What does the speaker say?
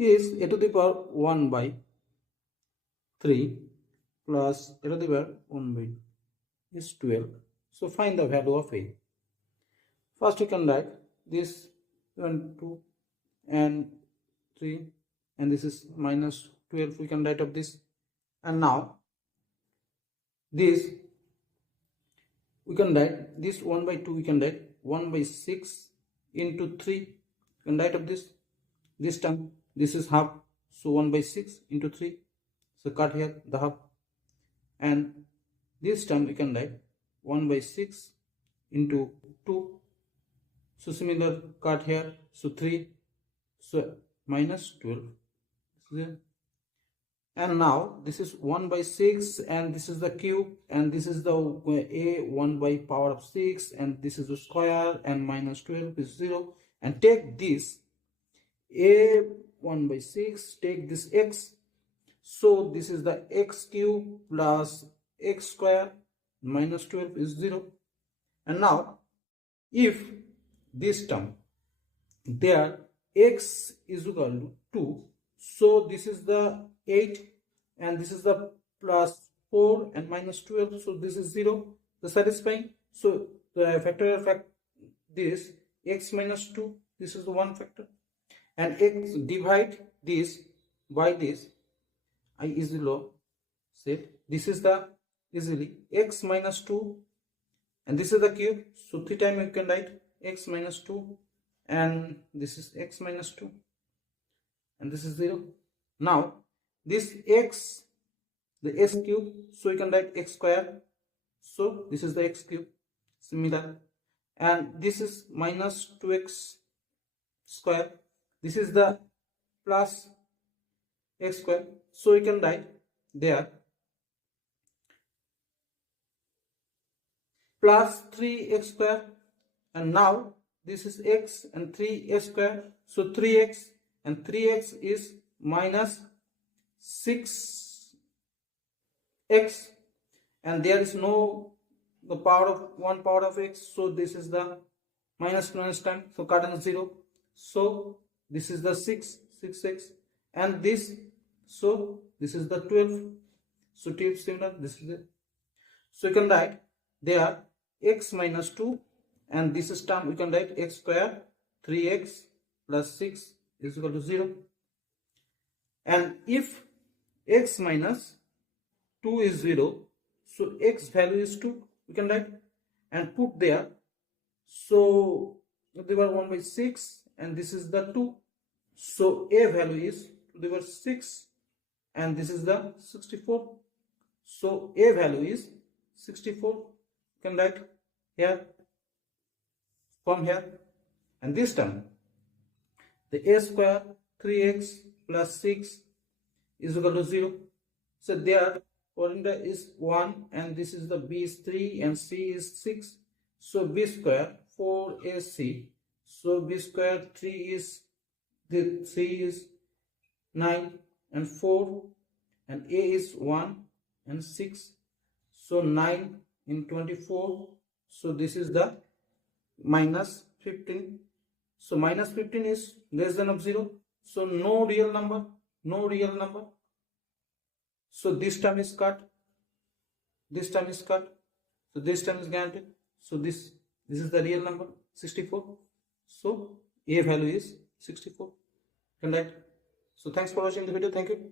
is a to the power 1 by 3 plus a to the power 1 by is 12. So find the value of a. First we can write this 1, 2 and 3 and this is minus 12. We can write up this, and now this we can write this 1 by 2, we can write 1 by 6 into 3. We can write up this term. This is half, so 1 by 6 into 3, so cut here the half, and this term we can write 1 by 6 into 2, so similar cut here, so 3, so minus 12. And now this is 1 by 6 and this is the cube, and this is the a 1 by power of 6, and this is the square, and minus 12 is 0. And take this a 1 by 6, take this x, so this is the x cube plus x square, minus 12 is 0. And now if this term there x is equal to 2, so this is the 8 and this is the plus 4 and minus 12, so this is 0, the satisfying. So the factorial fact this x minus 2, this is the one factor, and x divide this by this, I easily said this is the easily x minus 2 and this is the cube, so 3 times you can write x minus 2 and this is x minus 2 and this is 0. Now this x, the x cube, so you can write x square, so this is the x cube, similar, and this is minus 2x square, this is the plus x square, so you can write there plus 3x square, and now this is x and 3x square, so 3x and 3x is minus 6x, and there is no the power of 1 power of x, so this is the minus time, so cut and 0, so this is the 6x, and this, so this is the 12, so tip similar, this is it. So you can write there x minus 2 and this is term we can write x square 3x plus 6 is equal to 0. And if x minus 2 is 0, so x value is 2, we can write and put there, so they were 1 by 6 and this is the 2, so a value is they were 6 and this is the 64, so a value is 64, you can write here from here. And this term the a square 3x plus 6 is equal to 0, so there formula is 1 and this is the b is 3 and c is 6, so b square 4ac, so b square 3 is the 3 is 9 and 4 and a is 1 and 6, so 9 in 24, so this is the minus 15, so minus 15 is less than of 0, so no real number, so this term is cut, so this term is guaranteed, so this is the real number 64, so a value is 64, right? So thanks for watching the video, thank you.